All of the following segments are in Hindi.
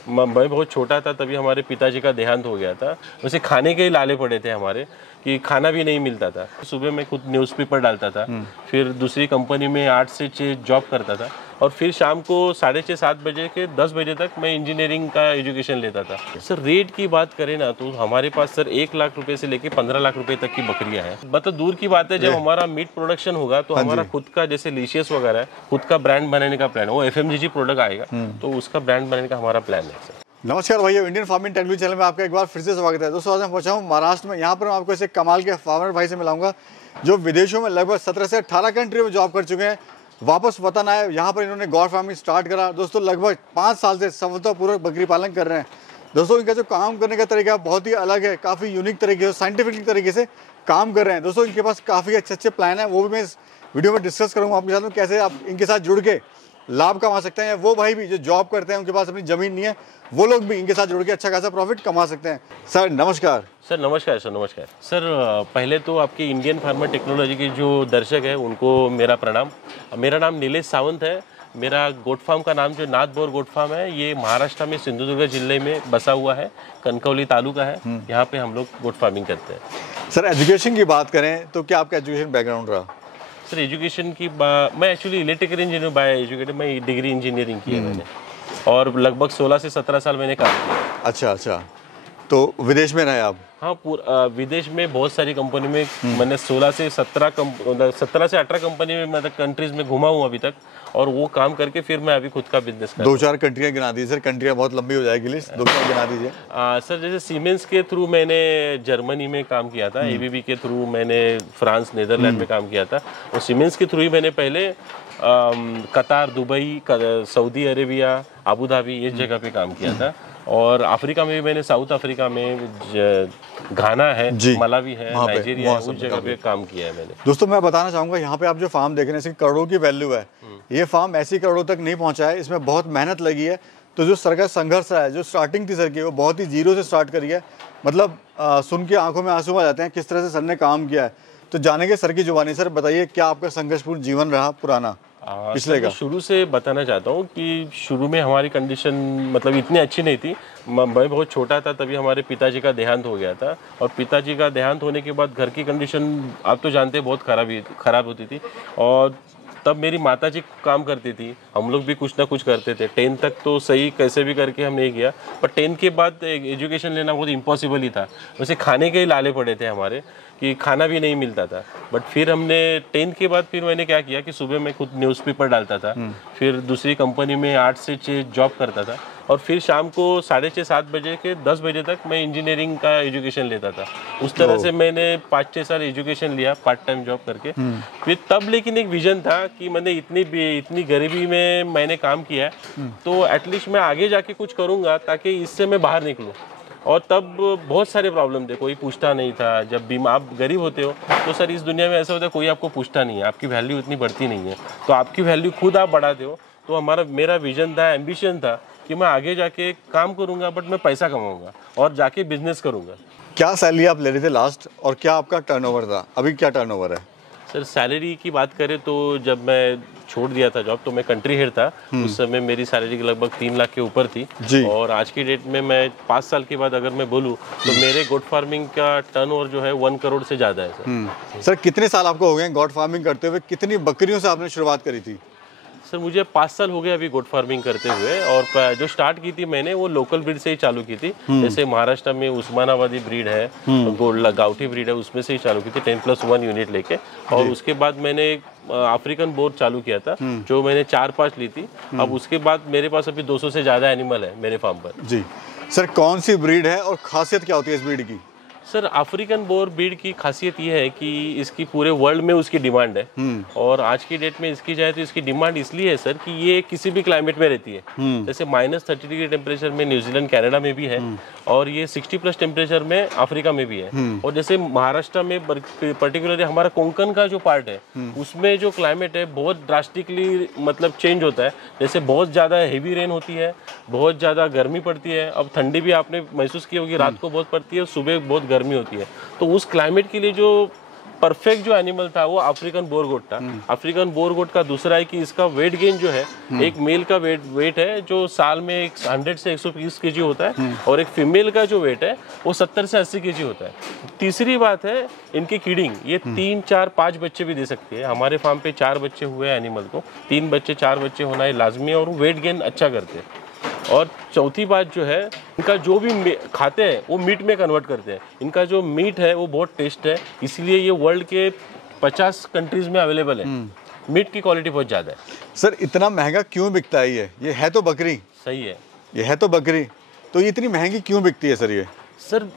मैं बहुत छोटा था तभी हमारे पिताजी का देहांत हो गया था। वैसे खाने के ही लाले पड़े थे हमारे कि खाना भी नहीं मिलता था। सुबह मैं खुद न्यूज़पेपर डालता था, फिर दूसरी कंपनी में 8 से 6 जॉब करता था और फिर शाम को 6:30-7 बजे के 10 बजे तक मैं इंजीनियरिंग का एजुकेशन लेता था। सर रेट की बात करें ना तो हमारे पास सर 1 लाख रुपए से लेके 15 लाख रुपए तक की बकरियां हैं। मतलब दूर की बात है, जब हमारा मीट प्रोडक्शन होगा तो हमारा खुद का जैसे लिशियस वगैरह है, खुद का ब्रांड बनाने का प्लान है। वो FMCG प्रोडक्ट आएगा तो उसका ब्रांड बनाने का हमारा प्लान है सर। नमस्कार भैया, इंडियन फार्मिंग टेक्नोलॉजी चैनल में आपका एक बार फिर से स्वागत है। दोस्तों आज मैं पहुंचा हूं महाराष्ट्र में। यहाँ पर मैं आपको ऐसे कमाल के फार्मर भाई से मिलाऊंगा जो विदेशों में लगभग 17 से 18 कंट्री में जॉब कर चुके हैं। वापस वतन आए, यहाँ पर इन्होंने गौर फार्मिंग स्टार्ट करा। दोस्तों लगभग 5 साल से सफलतापूर्वक बकरी पालन कर रहे हैं। दोस्तों इनका जो काम करने का तरीका बहुत ही अलग है, काफ़ी यूनिक तरीके से, साइंटिफिक तरीके से काम कर रहे हैं। दोस्तों इनके पास काफ़ी अच्छे प्लान है, वो भी मैं इस वीडियो में डिस्कस करूँगा आपके साथ में, कैसे आप इनके साथ जुड़ के लाभ कमा सकते हैं। वो भाई भी जो जॉब करते हैं, उनके पास अपनी ज़मीन नहीं है, वो लोग भी इनके साथ जुड़ के अच्छा खासा प्रॉफिट कमा सकते हैं। सर नमस्कार। सर नमस्कार। सर पहले तो आपके इंडियन फार्मर टेक्नोलॉजी के जो दर्शक हैं उनको मेरा प्रणाम। मेरा नाम नीलेश सावंत है। मेरा गोट फार्म का नाम जो नाथबोर गोट फार्म है, ये महाराष्ट्र में सिंधुदुर्ग जिले में बसा हुआ है, कनकौली तालुका है। यहाँ पे हम लोग गोट फार्मिंग करते हैं। सर एजुकेशन की बात करें तो क्या आपका एजुकेशन बैकग्राउंड रहा? सर एजुकेशन की मैं actually electrical engineer by educated, मैं डिग्री इंजीनियरिंग की है मैंने और लगभग 16 से 17 साल मैंने काम किया। अच्छा, तो विदेश में रहे आप? हाँ, विदेश में बहुत सारी कंपनी में मैंने 17 से 18 कंपनी में मतलब कंट्रीज में घुमा हूँ अभी तक, और वो काम करके फिर मैं अभी खुद का बिजनेस कर 2-4 कंट्रियाँ गिना दीजिए सर, कंट्रियाँ बहुत लंबी हो जाएगी लिस्ट, 2-4 गिना दीजिए। सर जैसे सीमेंस के थ्रू मैंने जर्मनी में काम किया था, ABB के थ्रू मैंने फ्रांस नेदरलैंड में काम किया था, और सीमेंस के थ्रू ही मैंने पहले कतार, Dubai, Saudi Arabia, Abu Dhabi इस जगह पे काम किया था। और अफ्रीका में भी मैंने साउथ अफ्रीका में घाना है, मलावी है, नाइजीरिया है, उस जगह पे काम किया है मैंने। दोस्तों मैं बताना चाहूँगा, यहाँ पे आप जो फार्म देख रहे हैं इसकी करोड़ों की वैल्यू है। ये फार्म ऐसी करोड़ों तक नहीं पहुँचा है, इसमें बहुत मेहनत लगी है। तो जो सर का संघर्ष है, जो स्टार्टिंग थी सर की, वो बहुत ही जीरो से स्टार्ट करी है। मतलब सुन के आंखों में आंसू आ जाते हैं किस तरह से सर ने काम किया है। तो जानेंगे सर की जुबानी। सर बताइए क्या आपका संघर्षपूर्ण जीवन रहा पुराना पिछले का? शुरू से बताना चाहता हूँ कि शुरू में हमारी कंडीशन मतलब इतनी अच्छी नहीं थी। मैं बहुत छोटा था तभी हमारे पिताजी का देहांत हो गया था, और पिताजी का देहांत होने के बाद घर की कंडीशन आप तो जानते हैं बहुत ख़राब होती थी। और तब मेरी माताजी काम करती थी, हम लोग भी कुछ ना कुछ करते थे। 10 तक तो सही कैसे भी करके हमने किया, पर 10 के बाद एजुकेशन लेना बहुत इम्पॉसिबल ही था। वैसे खाने के ही लाले पड़े थे हमारे कि खाना भी नहीं मिलता था। बट फिर हमने 10 के बाद फिर मैंने क्या किया कि सुबह मैं खुद न्यूज़पेपर डालता था, फिर दूसरी कंपनी में 8 से 6 जॉब करता था, और फिर शाम को 6:30-7 बजे के 10 बजे तक मैं इंजीनियरिंग का एजुकेशन लेता था। उस तरह से मैंने 5-6 साल एजुकेशन लिया पार्ट टाइम जॉब करके। फिर तब लेकिन एक विजन था कि मैंने इतनी गरीबी में मैंने काम किया, तो एटलीस्ट मैं आगे जाके कुछ करूँगा ताकि इससे मैं बाहर निकलूँ। और तब बहुत सारे प्रॉब्लम थे, कोई पूछता नहीं था। जब भी आप गरीब होते हो तो सर इस दुनिया में ऐसा होता है, कोई आपको पूछता नहीं है, आपकी वैल्यू इतनी बढ़ती नहीं है, तो आपकी वैल्यू खुद आप बढ़ाते हो। तो मेरा विजन था, एम्बिशन था कि मैं आगे जाके काम करूंगा, बट मैं पैसा कमाऊंगा और जाके बिजनेस करूंगा। क्या सैलरी आप ले रहे थे लास्ट, और क्या आपका टर्नओवर था? अभी क्या टर्नओवर है? सर सैलरी की बात करें तो जब मैं छोड़ दिया था जॉब तो मैं कंट्री हेड था। उस समय मेरी सैलरी लगभग 3 लाख के ऊपर थी, और आज की डेट में मैं 5 साल के बाद अगर मैं बोलूँ तो मेरे गोट फार्मिंग का टर्नओवर जो है 1 करोड़ से ज़्यादा है सर। सर कितने साल आपको हो गए गोट फार्मिंग करते हुए? कितनी बकरियों से आपने शुरुआत करी थी? सर मुझे 5 साल हो गए अभी गोट फार्मिंग करते हुए, और जो स्टार्ट की थी मैंने वो लोकल ब्रीड से ही चालू की थी। जैसे महाराष्ट्र में उस्मानाबादी ब्रीड है, गाउठी ब्रीड है, उसमें से ही चालू की थी 10+1 यूनिट लेके। और उसके बाद मैंने अफ्रीकन बोर चालू किया था, जो मैंने 4-5 ली थी। अब उसके बाद मेरे पास अभी 200 से ज़्यादा एनिमल है मेरे फार्म पर। जी सर, कौन सी ब्रीड है और खासियत क्या होती है इस ब्रीड की? सर अफ्रीकन बोर ब्रीड की खासियत ये है कि इसकी पूरे वर्ल्ड में उसकी डिमांड है, और आज की डेट में इसकी जाए तो इसकी डिमांड इसलिए है सर कि ये किसी भी क्लाइमेट में रहती है। जैसे -30 डिग्री टेम्परेचर में न्यूजीलैंड, कनाडा में भी है, और ये 60+ टेम्परेचर में अफ्रीका में भी है। और जैसे महाराष्ट्र में पर्टिकुलरली हमारा कोंकण का जो पार्ट है उसमें जो क्लाइमेट है बहुत ड्रास्टिकली मतलब चेंज होता है। जैसे बहुत ज़्यादा हेवी रेन होती है, बहुत ज़्यादा गर्मी पड़ती है। अब ठंडी भी आपने महसूस की होगी, रात को बहुत पड़ती है, सुबह बहुत गर्मी होती है। तो उस क्लाइमेट के लिए जो परफेक्ट जो एनिमल था वो अफ्रीकन बोर गोट था। अफ्रीकन बोर गोट का दूसरा है कि इसका वेट गेन जो है, एक मेल का वेट है जो साल में 100 से 120 केजी होता है, और एक फीमेल का जो वेट है वो 70 से 80 केजी होता है। तीसरी बात है इनकी कीडिंग, ये 3, 4, 5 बच्चे भी दे सकती है। हमारे फार्म पे 4 बच्चे हुए हैं एनिमल को, 3 बच्चे 4 बच्चे होना ये लाजमी है, और वेट गेन अच्छा करते हैं। और चौथी बात जो है, इनका जो भी खाते हैं वो मीट में कन्वर्ट करते हैं। इनका जो मीट है वो बहुत टेस्ट है, इसलिए ये वर्ल्ड के 50 कंट्रीज में अवेलेबल है। मीट की क्वालिटी बहुत ज़्यादा है। सर इतना महंगा क्यों बिकता है ये है तो बकरी, सही है, ये है तो बकरी, तो ये इतनी महंगी क्यों बिकती है सर ये? सर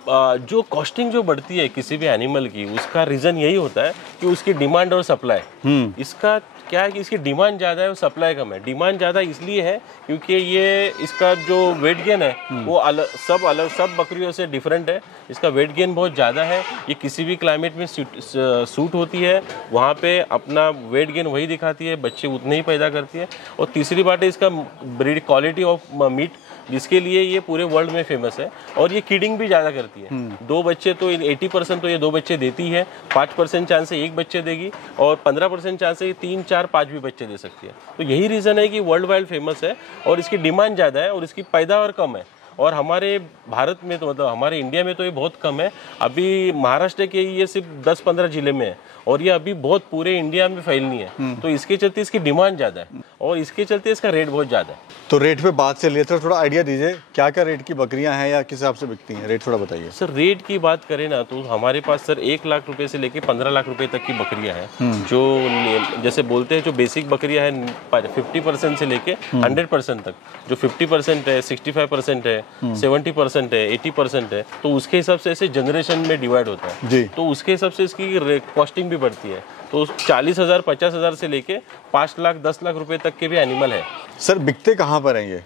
जो कॉस्टिंग जो बढ़ती है किसी भी एनिमल की, उसका रीज़न यही होता है कि उसकी डिमांड और सप्लाई। इसका क्या है कि इसकी डिमांड ज़्यादा है और सप्लाई कम है। डिमांड ज़्यादा इसलिए है क्योंकि ये इसका जो वेट गेन है वो सब बकरियों से डिफरेंट है। इसका वेट गेन बहुत ज़्यादा है, ये किसी भी क्लाइमेट में सूट होती है, वहाँ पे अपना वेट गेन वही दिखाती है, बच्चे उतने ही पैदा करती है। और तीसरी बात है इसका ब्रीड क्वालिटी ऑफ मीट, जिसके लिए ये पूरे वर्ल्ड में फेमस है। और ये कीडिंग भी ज़्यादा करती है। 2 बच्चे तो 80% तो ये 2 बच्चे देती है, 5% चांस है 1 बच्चे देगी, और 15% चांस है ये 3, 4, 5 भी बच्चे दे सकती है। तो यही रीज़न है कि वर्ल्ड वाइड फेमस है, और इसकी डिमांड ज़्यादा है और इसकी पैदावार कम है। और हमारे भारत में तो मतलब हमारे इंडिया में तो ये बहुत कम है। अभी महाराष्ट्र के ये सिर्फ 10-15 जिले में है, और ये अभी बहुत पूरे इंडिया में फैलनी है। तो इसके चलते इसकी डिमांड ज़्यादा है, और इसके चलते इसका रेट बहुत ज़्यादा है। तो रेट पे बात से लिए थोड़ा आइडिया दीजिए, क्या क्या रेट की बकरियां हैं या किस हिसाब से बिकती हैं, रेट थोड़ा बताइए। सर रेट की बात करें ना तो हमारे पास सर 1 लाख रुपए से लेके 15 लाख रुपए तक की बकरियां हैं। जो जैसे बोलते हैं जो बेसिक बकरियां हैं 50% से लेके 100% तक, जो 50% है, 65% है, 70% है, 80% है, तो उसके हिसाब से ऐसे जनरेशन में डिवाइड होता है जी। तो उसके हिसाब से इसकी कॉस्टिंग भी बढ़ती है। तो 40,000 50,000 से लेके 5 लाख 10 लाख रुपए तक के भी एनिमल है। सर बिकते कहाँ पर हैं ये,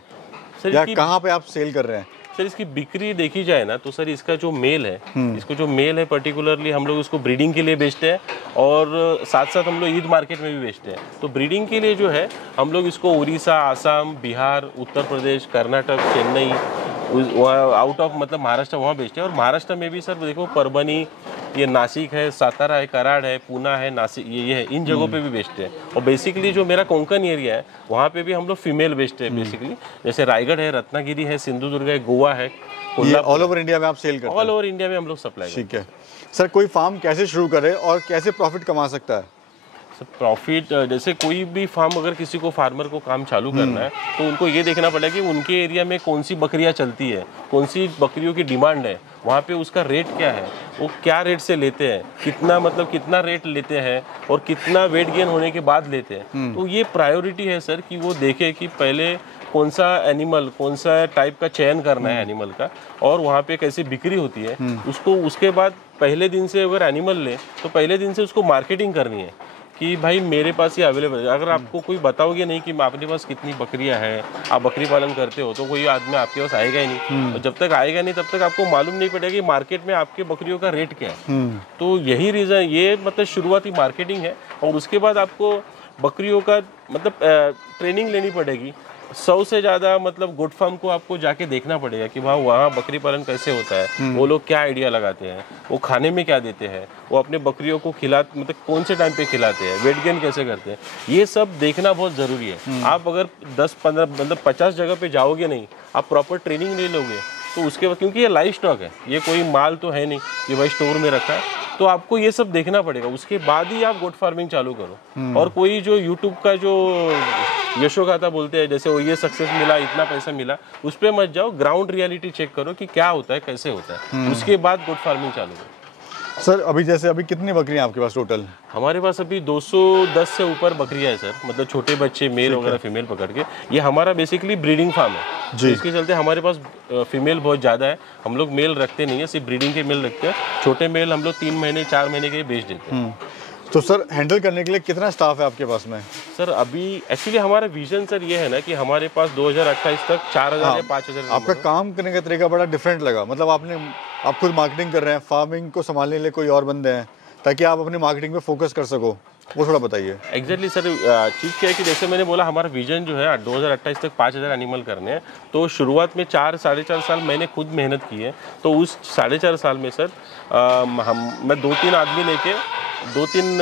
सर या कहाँ पे आप सेल कर रहे हैं? सर इसकी बिक्री देखी जाए ना तो सर इसका जो मेल है, इसको जो मेल है पर्टिकुलरली हम लोग उसको ब्रीडिंग के लिए बेचते हैं, और साथ साथ हम लोग ईद मार्केट में भी बेचते हैं। तो ब्रीडिंग के लिए जो है हम लोग इसको उड़ीसा, आसाम, बिहार, उत्तर प्रदेश, कर्नाटक, चेन्नई, आउट ऑफ मतलब महाराष्ट्र वहाँ बेचते हैं। और महाराष्ट्र में भी सर देखो परभनी, ये नासिक है, सातारा है, कराड़ है, पूना है, नासिक ये है, इन जगहों पे भी बेचते हैं। और बेसिकली जो मेरा कोंकण एरिया है वहाँ पे भी हम लोग फीमेल बेचते हैं बेसिकली। जैसे रायगढ़ है, रत्नागिरी है, सिंधुदुर्ग है, गोवा है, ये ऑल ओवर इंडिया में आप सेल करते हैं? ऑल ओवर इंडिया में हम लोग सप्लाई करते हैं। ठीक है सर, कोई फार्म कैसे शुरू करे और कैसे प्रॉफिट कमा सकता है? प्रॉफिट जैसे कोई भी फार्म, अगर किसी को फार्मर को काम चालू करना है तो उनको ये देखना पड़ेगा कि उनके एरिया में कौन सी बकरियां चलती है, कौन सी बकरियों की डिमांड है, वहाँ पे उसका रेट क्या है, वो क्या रेट से लेते हैं, कितना रेट लेते हैं, और कितना वेट गेन होने के बाद लेते हैं। तो ये प्रायोरिटी है सर कि वो देखे कि पहले कौन सा एनिमल, कौन सा टाइप का चयन करना है एनिमल का, और वहाँ पे कैसी बिक्री होती है उसको। उसके बाद पहले दिन से अगर एनिमल ले तो पहले दिन से उसको मार्केटिंग करनी है कि भाई मेरे पास ये अवेलेबल है। अगर आपको कोई बताओगे नहीं कि आपके पास कितनी बकरियां हैं, आप बकरी पालन करते हो, तो कोई आदमी आपके पास आएगा ही नहीं। और जब तक आएगा नहीं तब तक आपको मालूम नहीं पड़ेगा कि मार्केट में आपके बकरियों का रेट क्या है। तो यही रीज़न, ये मतलब शुरुआती मार्केटिंग है। और उसके बाद आपको बकरियों का मतलब ट्रेनिंग लेनी पड़ेगी। 100 से ज़्यादा मतलब गोट फार्म को आपको जाके देखना पड़ेगा कि वहाँ बकरी पालन कैसे होता है, वो लोग क्या आइडिया लगाते हैं, वो खाने में क्या देते हैं, वो अपने बकरियों को मतलब कौन से टाइम पे खिलाते हैं, वेट गेन कैसे करते हैं, ये सब देखना बहुत ज़रूरी है। आप अगर 10-15 मतलब 50 जगह पे जाओगे नहीं, आप प्रॉपर ट्रेनिंग ले लोगे तो उसके बाद, क्योंकि ये लाइव स्टॉक है, ये कोई माल तो है नहीं कि भाई स्टोर में रखा है, तो आपको ये सब देखना पड़ेगा। उसके बाद ही आप गोट फार्मिंग चालू करो। और कोई जो यूट्यूब का जो यशोगाथा बोलते हैं, जैसे वो ये सक्सेस मिला, इतना पैसा मिला, उस पर मत जाओ। ग्राउंड रियलिटी चेक करो कि क्या होता है, कैसे होता है, उसके बाद गोट फार्मिंग चालू करो। सर अभी कितनी बकरियां आपके पास टोटल? हमारे पास अभी 210 से ऊपर बकरियां है सर, मतलब छोटे बच्चे मेल वगैरह फीमेल पकड़ के। ये हमारा बेसिकली ब्रीडिंग फार्म है जी। इसके चलते हमारे पास फीमेल बहुत ज़्यादा है। हम लोग मेल रखते नहीं है, सिर्फ ब्रीडिंग के मेल रखते हैं। छोटे मेल हम लोग 3 महीने 4 महीने के बेच देते हैं। तो सर हैंडल करने के लिए कितना स्टाफ है आपके पास में? सर अभी एक्चुअली हमारा विजन सर ये है ना कि हमारे पास 2028 तक 4,000 या 5,000। आपका काम करने का तरीका बड़ा डिफरेंट लगा, मतलब आप खुद मार्केटिंग कर रहे हैं, फार्मिंग को संभालने के लिए कोई और बंदे हैं ताकि आप अपनी मार्केटिंग पे फोकस कर सको। वो थोड़ा बताइए। एग्जैक्टली सर, चीज़ क्या है कि जैसे मैंने बोला हमारा विजन जो है 2028 तक 5000 एनिमल करने हैं। तो शुरुआत में 4-4.5 साल मैंने खुद मेहनत की है। तो उस 4.5 साल में सर मैं 2-3 आदमी लेके 2-3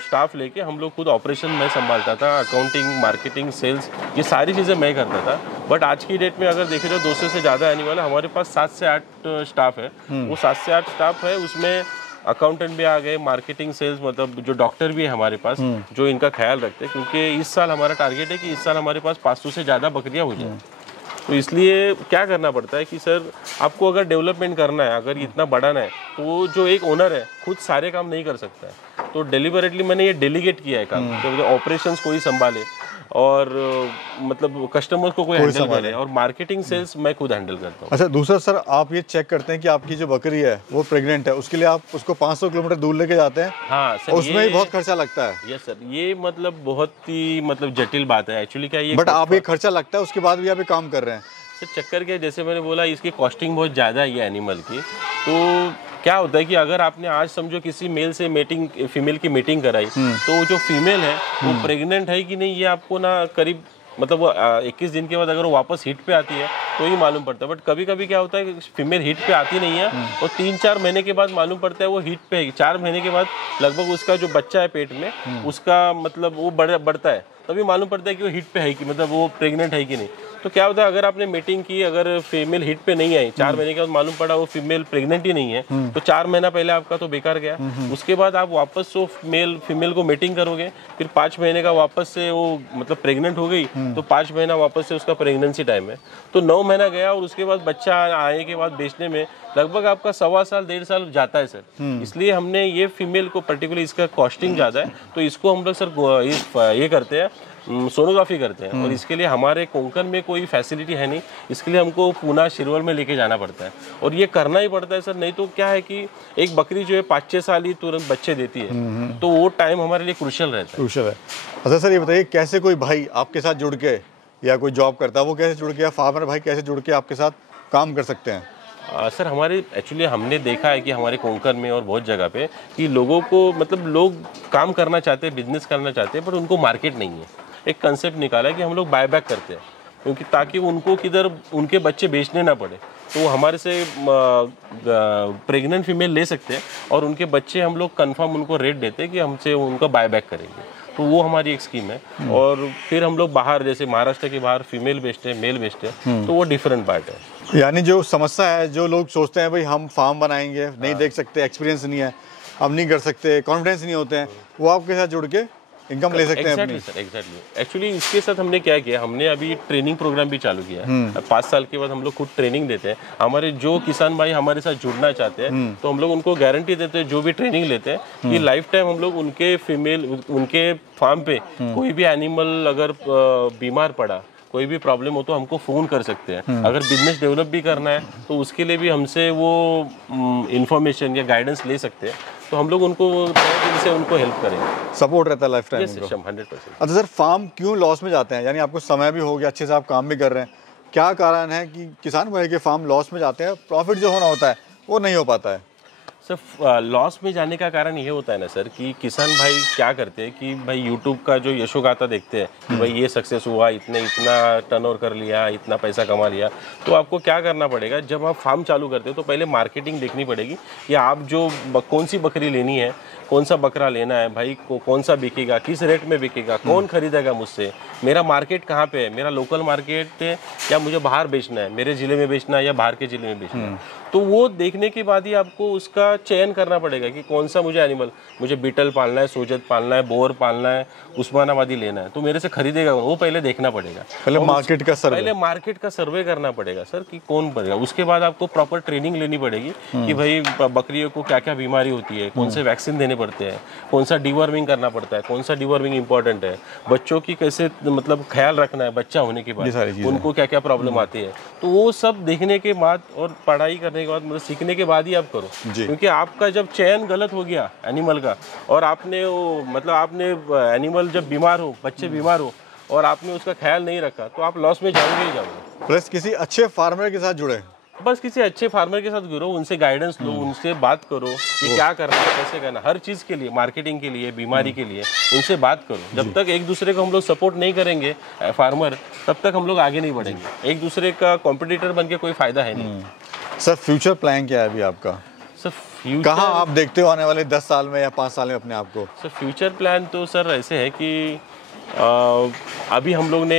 स्टाफ लेके हम लोग खुद ऑपरेशन मैं संभालता था, अकाउंटिंग, मार्केटिंग, सेल्स, ये सारी चीज़ें मैं करता था। बट आज की डेट में अगर देखें तो 200 से ज़्यादा एनिमल है, हमारे पास 7 से 8 स्टाफ है। वो 7 से 8 स्टाफ है, उसमें अकाउंटेंट भी आ गए, मार्केटिंग, सेल्स, मतलब जो डॉक्टर भी है हमारे पास जो इनका ख्याल रखते हैं, क्योंकि इस साल हमारा टारगेट है कि इस साल हमारे पास 500 से ज़्यादा बकरियां हो जाए। तो इसलिए क्या करना पड़ता है कि सर आपको अगर डेवलपमेंट करना है, अगर इतना बढ़ाना है, तो वो जो एक ओनर है खुद सारे काम नहीं कर सकता है। तो डेलिबरेटली मैंने ये डेलीगेट किया है काम, तो ऑपरेशंस कोई संभाले और मतलब कस्टमर्स को कोई हैंडल करे, और मार्केटिंग, सेल्स मैं खुद हैंडल करता हूँ। अच्छा, दूसरा सर आप ये चेक करते हैं कि आपकी जो बकरी है वो प्रेग्नेंट है, उसके लिए आप उसको 500 किलोमीटर दूर लेके जाते हैं। हाँ सर, उसमें ही बहुत खर्चा लगता है। यस सर, ये मतलब बहुत ही मतलब जटिल बात है एक्चुअली। क्या ये बट आप ये खर्चा लगता है, उसके बाद भी आप ये काम कर रहे हैं। सर चक्कर क्या, जैसे मैंने बोला इसकी कॉस्टिंग बहुत ज़्यादा है ये एनिमल की। तो क्या होता है कि अगर आपने आज समझो किसी मेल से मीटिंग, फीमेल की मीटिंग कराई, तो जो फीमेल है वो प्रेग्नेंट है कि नहीं ये आपको ना करीब मतलब 21 दिन के बाद अगर वो वापस हिट पे आती है तो ही मालूम पड़ता है। बट कभी कभी क्या होता है कि फीमेल हिट पे आती नहीं है और 3-4 महीने के बाद मालूम पड़ता है वो हिट पे है। 4 महीने के बाद लगभग उसका जो बच्चा है पेट में उसका मतलब वो बढ़ता है, तभी मालूम पड़ता है कि वो हिट पे है कि मतलब वो प्रेग्नेंट है कि नहीं। तो क्या होता है अगर आपने मीटिंग की, अगर फीमेल हिट पे नहीं आई, 4 महीने के बाद मालूम पड़ा वो फीमेल प्रेग्नेंट ही नहीं है, तो 4 महीना पहले आपका तो बेकार गया। उसके बाद आप वापस वो फीमेल को मीटिंग करोगे, फिर 5 महीने का वापस से वो मतलब प्रेग्नेंट हो गई, तो 5 महीना वापस से उसका प्रेगनेंसी टाइम है, तो 9 महीना गया और उसके बाद बच्चा आने के बाद बेचने में लगभग आपका 1.25 साल 1.5 साल जाता है सर। इसलिए हमने ये फीमेल को पर्टिकुलरली इसका कॉस्टिंग ज़्यादा है, तो इसको हम लोग सर ये करते हैं, सोनोग्राफी करते हैं। और इसके लिए हमारे कोंकण में कोई फैसिलिटी है नहीं, इसके लिए हमको पूना, शिरवल में लेके जाना पड़ता है और ये करना ही पड़ता है सर। नहीं तो क्या है कि एक बकरी जो है 5-6 साल ही तुरंत बच्चे देती है, तो वो टाइम हमारे लिए क्रूशियल रहता है। क्रूशियल है। अच्छा सर, ये बताइए कैसे कोई भाई आपके साथ जुड़ के, या कोई जॉब करता है वो कैसे जुड़ के, या फार्मर भाई कैसे जुड़ के आपके साथ काम कर सकते हैं? सर हमारे एक्चुअली हमने देखा है कि हमारे कोंकण में और बहुत जगह पे कि लोगों को मतलब लोग काम करना चाहते हैं, बिजनेस करना चाहते हैं, पर उनको मार्केट नहीं है। एक कंसेप्ट निकाला है कि हम लोग बायबैक करते हैं, क्योंकि ताकि उनको किधर उनके बच्चे बेचने ना पड़े, तो वो हमारे से प्रेग्नेंट फीमेल ले सकते हैं और उनके बच्चे हम लोग कंफर्म उनको रेट देते हैं कि हमसे उनका बायबैक करेंगे। तो वो हमारी एक स्कीम है। और फिर हम लोग बाहर जैसे महाराष्ट्र के बाहर फीमेल बेचते हैं, मेल बेचते हैं, तो वो डिफरेंट पार्ट है। यानी जो समस्या है, जो लोग सोचते हैं भाई हम फार्म बनाएंगे, नहीं देख सकते, एक्सपीरियंस नहीं है, हम नहीं कर सकते, कॉन्फिडेंस नहीं होते हैं, वो आपके साथ जुड़ के इनकम ले सकते हैं अपनी। Sir exactly. एक्चुअली इसके साथ हमने क्या किया, हमने अभी ट्रेनिंग प्रोग्राम भी चालू किया है। 5 साल के बाद हम लोग खुद ट्रेनिंग देते हैं। हमारे जो किसान भाई हमारे साथ जुड़ना चाहते हैं, तो हम लोग उनको गारंटी देते हैं, जो भी ट्रेनिंग लेते हैं कि लाइफ टाइम हम लोग उनके फार्म पे कोई भी एनिमल अगर बीमार पड़ा, कोई भी प्रॉब्लम हो तो हमको फ़ोन कर सकते हैं। अगर बिजनेस डेवलप भी करना है तो उसके लिए भी हमसे वो इंफॉर्मेशन या गाइडेंस ले सकते हैं। तो हम लोग उनको से उनको हेल्प करेंगे, सपोर्ट रहता है लाइफ टाइम। 100%। अच्छा सर, फार्म क्यों लॉस में जाते हैं? यानी आपको समय भी हो गया, अच्छे से आप काम भी कर रहे हैं, क्या कारण है कि किसान भाई के फार्म लॉस में जाते हैं, प्रॉफिट जो होना होता है वो नहीं हो पाता है? सर लॉस में जाने का कारण ये होता है ना सर कि किसान भाई क्या करते हैं कि भाई यूट्यूब का जो यशोगाथा देखते हैं कि भाई ये सक्सेस हुआ, इतना टर्नओवर कर लिया, इतना पैसा कमा लिया। तो आपको क्या करना पड़ेगा, जब आप फार्म चालू करते हो तो पहले मार्केटिंग देखनी पड़ेगी कि आप जो कौन सी बकरी लेनी है, कौन सा बकरा लेना है भाई, कौन सा बिकेगा, किस रेट में बिकेगा, कौन खरीदेगा मुझसे, मेरा मार्केट कहाँ पे है, मेरा लोकल मार्केट है या मुझे बाहर बेचना है, मेरे ज़िले में बेचना है या बाहर के ज़िले में बेचना है। तो वो देखने के बाद ही आपको उसका चयन करना पड़ेगा कि कौन सा मुझे एनिमल, मुझे बीटल पालना है, सोजत पालना है, बोर पालना है, उस्मानाबादी लेना है, तो मेरे से खरीदेगा वो पहले देखना पड़ेगा। पहले मार्केट का सर्वे करना पड़ेगा सर कि कौन पड़ेगा। उसके बाद आपको प्रॉपर ट्रेनिंग लेनी पड़ेगी कि भाई बकरियों को क्या क्या बीमारी होती है, कौन से वैक्सीन देने पड़ते हैं, कौन सा डिवर्मिंग करना पड़ता है, कौन सा डिवर्मिंग इंपॉर्टेंट है, बच्चों की कैसे मतलब ख्याल रखना है बच्चा होने के बाद, उनको क्या क्या प्रॉब्लम आती है। तो वो सब देखने के बाद और पढ़ाई करने के बाद मतलब सीखने के बाद ही आप करो, क्योंकि आपका जब चयन गलत हो गया एनिमल का और आपने वो मतलब आपने एनिमल जब बीमार हो, बच्चे बीमार हो और आपने उसका ख्याल नहीं रखा, तो आप लॉस में जाओगे ही जाओगे। प्लस किसी अच्छे फार्मर के साथ जुड़े, बस किसी अच्छे फार्मर के साथ जुड़ो, उनसे गाइडेंस लो, उनसे बात करो कि क्या करना है, कैसे करना, हर चीज़ के लिए, मार्केटिंग के लिए, बीमारी के लिए उनसे बात करो। जब तक एक दूसरे को हम लोग सपोर्ट नहीं करेंगे फार्मर, तब तक हम लोग आगे नहीं बढ़ेंगे। एक दूसरे का कॉम्पिटिटर बन के कोई फायदा है नहीं। सर फ्यूचर प्लान क्या है अभी आपका? सर फ्यूचर कहाँ आप देखते हो आने वाले 10 साल में या 5 साल में अपने आप को? सर फ्यूचर प्लान तो सर ऐसे है कि अभी हम लोग ने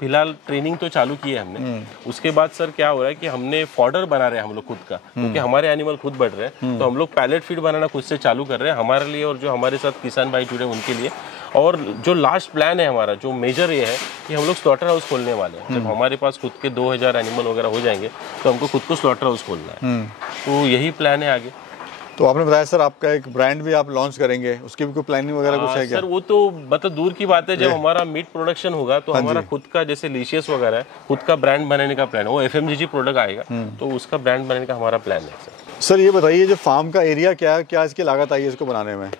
फिलहाल ट्रेनिंग तो चालू की है हमने। उसके बाद सर क्या हो रहा है कि हमने फॉडर बना रहे हैं हम लोग खुद का, क्योंकि हमारे एनिमल खुद बढ़ रहे हैं, तो हम लोग पैलेट फीड बनाना खुद से चालू कर रहे हैं हमारे लिए और जो हमारे साथ किसान भाई जुड़े उनके लिए। और जो लास्ट प्लान है हमारा, जो मेजर ये है कि हम लोग स्लॉटर हाउस खोलने वाले हैं। जब हमारे पास खुद के 2000 एनिमल वगैरह हो जाएंगे तो हमको खुद को स्लॉटर हाउस खोलना है। तो यही प्लान है आगे। तो आपने बताया सर आपका एक ब्रांड भी आप लॉन्च करेंगे, उसकी भी कोई प्लानिंग वगैरह कुछ है क्या? सर वो तो मतलब दूर की बात है। जब हमारा मीट प्रोडक्शन होगा तो हमारा खुद का, जैसे लीशियस वगैरह है, खुद का ब्रांड बनाने का प्लान है। वो FMCG प्रोडक्ट आएगा तो उसका ब्रांड बनाने का हमारा प्लान है। सर ये बताइए जो फार्म का एरिया क्या है, क्या इसकी लागत आई है इसको बनाने में?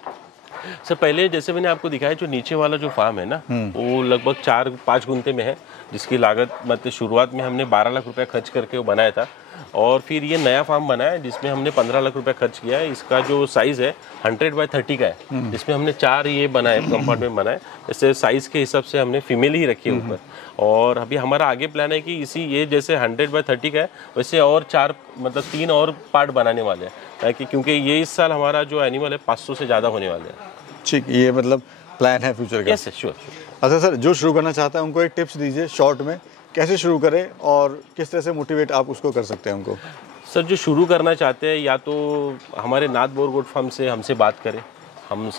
सर पहले जैसे मैंने आपको दिखाया, जो नीचे वाला जो फार्म है ना, वो लगभग 4-5 गुंथे में है, जिसकी लागत मतलब शुरुआत में हमने 12 लाख रुपया खर्च करके वो बनाया था। और फिर ये नया फार्म बना है जिसमें हमने 15 लाख रुपया खर्च किया है। इसका जो साइज़ है 100x30 का है, जिसमें हमने 4 ये बनाए, कंपार्टमेंट बनाए। जैसे साइज़ के हिसाब से हमने फीमेल ही रखी है ऊपर। और अभी हमारा आगे प्लान है कि इसी ये जैसे 100x30 का है वैसे और 4 मतलब 3 और पार्ट बनाने वाले हैं, ताकि क्योंकि ये इस साल हमारा जो एनिमल है 500 से ज़्यादा होने वाले हैं। ठीक, ये मतलब प्लान है फ्यूचर का? Yes sure. अच्छा सर, जो शुरू करना चाहता है उनको एक टिप्स दीजिए शॉर्ट में, कैसे शुरू करें और किस तरह से मोटिवेट आप उसको कर सकते हैं उनको? सर जो शुरू करना चाहते हैं या तो हमारे नाथ बोर गोट फार्म से हमसे बात करें,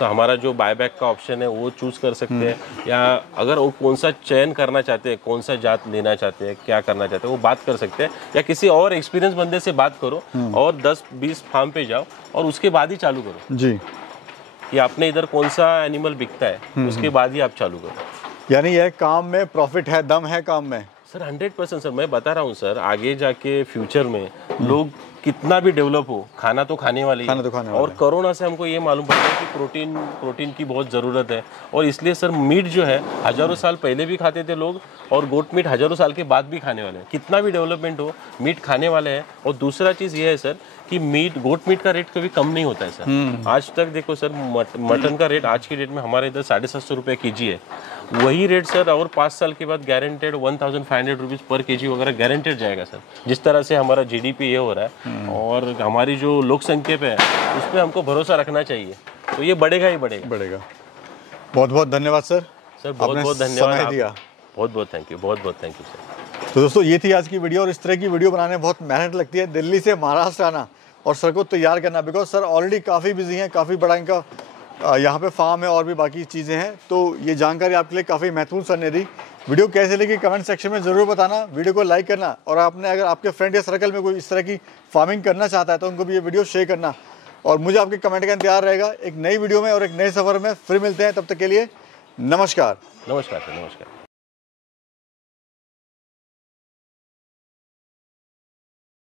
हमारा जो बायबैक का ऑप्शन है वो चूज़ कर सकते हैं। या अगर वो कौन सा चयन करना चाहते हैं, कौन सा जात लेना चाहते हैं, क्या करना चाहते हैं, वो बात कर सकते हैं। या किसी और एक्सपीरियंस बंदे से बात करो और 10-20 फार्म पे जाओ और उसके बाद ही चालू करो जी, कि आपने इधर कौन सा एनिमल बिकता है, उसके बाद ही आप चालू करो। यानी यह काम में प्रॉफिट है, दम है काम में? सर 100% सर, मैं बता रहा हूँ सर, आगे जाके फ्यूचर में लोग कितना भी डेवलप हो, खाना तो खाने वाले ही हैं। और कोरोना से हमको ये मालूम पड़ा है कि प्रोटीन की बहुत ज़रूरत है। और इसलिए सर मीट जो है हज़ारों साल पहले भी खाते थे लोग, और गोट मीट हज़ारों साल के बाद भी खाने वाले हैं। कितना भी डेवलपमेंट हो, मीट खाने वाले हैं। और दूसरा चीज़ ये है सर कि गोट मीट का रेट कभी कम नहीं होता है सर। आज तक देखो सर, मटन का रेट आज की डेट में हमारे इधर 750 रुपये kg है। वही रेट सर और 5 साल के बाद गारंटेड 1500 रुपीज़ पर kg वगैरह गारंटेड जाएगा सर। जिस तरह से हमारा GDP ये हो रहा है और हमारी जो लोक संख्या पे है, उस पर हमको भरोसा रखना चाहिए। तो ये बढ़ेगा ही बढ़ेगा। बहुत बहुत धन्यवाद सर। सर बहुत बहुत धन्यवाद दिया। बहुत बहुत थैंक यू सर। तो दोस्तों ये थी आज की वीडियो। और इस तरह की वीडियो बनाने में बहुत मेहनत लगती है, दिल्ली से महाराष्ट्र आना और सर को तैयार करना, बिकॉज सर ऑलरेडी काफ़ी बिजी हैं, काफ़ी बड़ा इनका यहाँ पे फार्म है और भी बाकी चीज़ें हैं। तो ये जानकारी आपके लिए काफ़ी महत्वपूर्ण सर ने दी। वीडियो कैसे लगी कमेंट सेक्शन में ज़रूर बताना, वीडियो को लाइक करना, और आपने अगर आपके फ्रेंड या सर्कल में कोई इस तरह की फार्मिंग करना चाहता है तो उनको भी ये वीडियो शेयर करना। और मुझे आपके कमेंट का इंतजार रहेगा। एक नई वीडियो में और एक नए सफ़र में फिर मिलते हैं, तब तक के लिए नमस्कार। नमस्कार सर, नमस्कार।